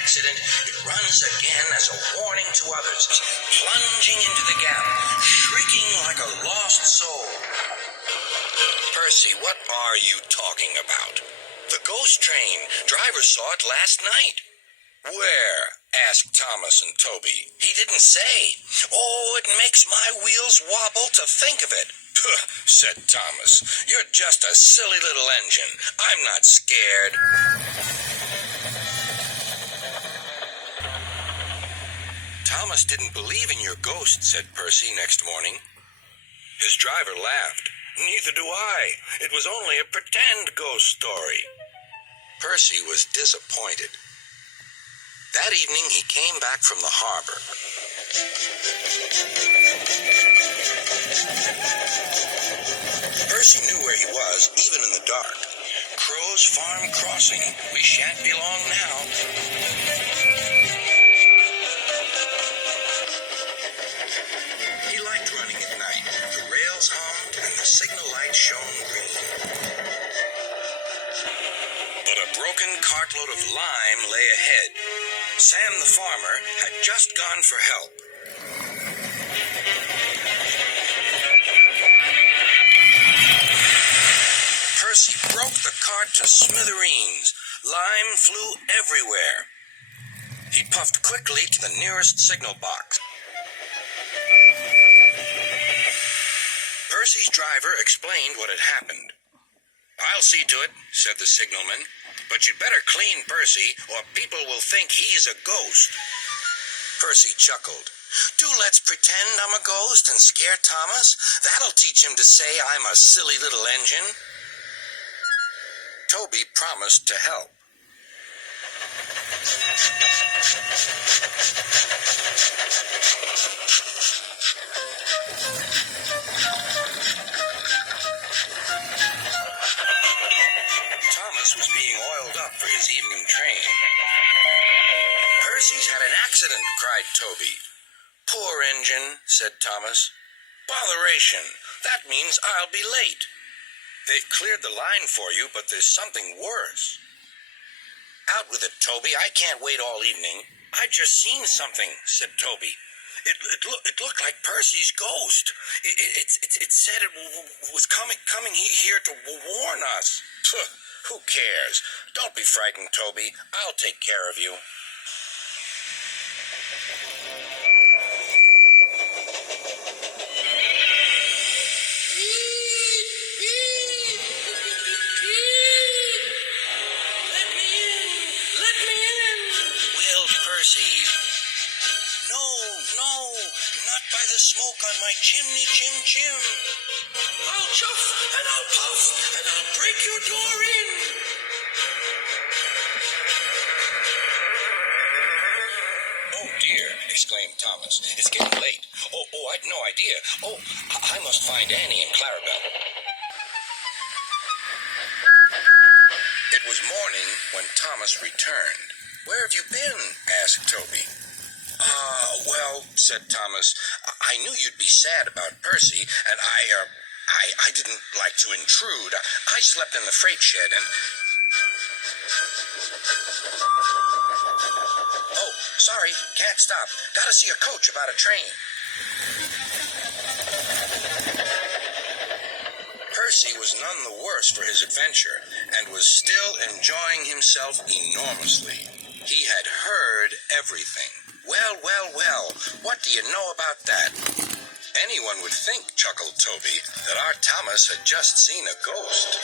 accident, it runs again as a warning to others, plunging into the gap, shrieking like a lost soul. Percy, what are you talking about? The ghost train. Driver saw it last night. Where? Asked Thomas and Toby. He didn't say. Oh, it makes my wheels wobble to think of it. Puh, said Thomas. You're just a silly little engine. I'm not scared. Thomas didn't believe in your ghost, said Percy next morning. His driver laughed. Neither do I. It was only a pretend ghost story. Percy was disappointed. That evening he came back from the harbor. Percy knew where he was, even in the dark. Crow's Farm Crossing. We shan't be long now. He liked running at night. The rails hummed and the signal light shone green. But a broken cartload of lime lay ahead. Sam the farmer had just gone for help. Percy broke the cart to smithereens. Lime flew everywhere. He puffed quickly to the nearest signal box. Percy's driver explained what had happened. I'll see to it, said the signalman. But you'd better clean Percy, or people will think he's a ghost. Percy chuckled. Do let's pretend I'm a ghost and scare Thomas. That'll teach him to say I'm a silly little engine. Toby promised to help. Thomas was being oiled up for his evening train. Percy's had an accident, cried Toby. Poor engine, said Thomas. Botheration. That means I'll be late. They've cleared the line for you, but there's something worse. Out with it, Toby. I can't wait all evening. I just seen something, said Toby. It looked like Percy's ghost. It said it was coming here to warn us. Puh, who cares? Don't be frightened, Toby. I'll take care of you. Percy. No, not by the smoke on my chimney, chim. I'll chuff and I'll puff and I'll break your door in. Oh dear, exclaimed Thomas. It's getting late. Oh, I'd no idea. Oh, I must find Annie and Clarabelle. It was morning when Thomas returned. Where have you been? Asked Toby. Well, said Thomas, I knew you'd be sad about Percy, and I didn't like to intrude. I slept in the freight shed and... Oh, sorry, can't stop. Gotta see a coach about a train. Percy was none the worse for his adventure, and was still enjoying himself enormously. He had heard everything. Well, what do you know about that? Anyone would think, chuckled Toby, that our Thomas had just seen a ghost.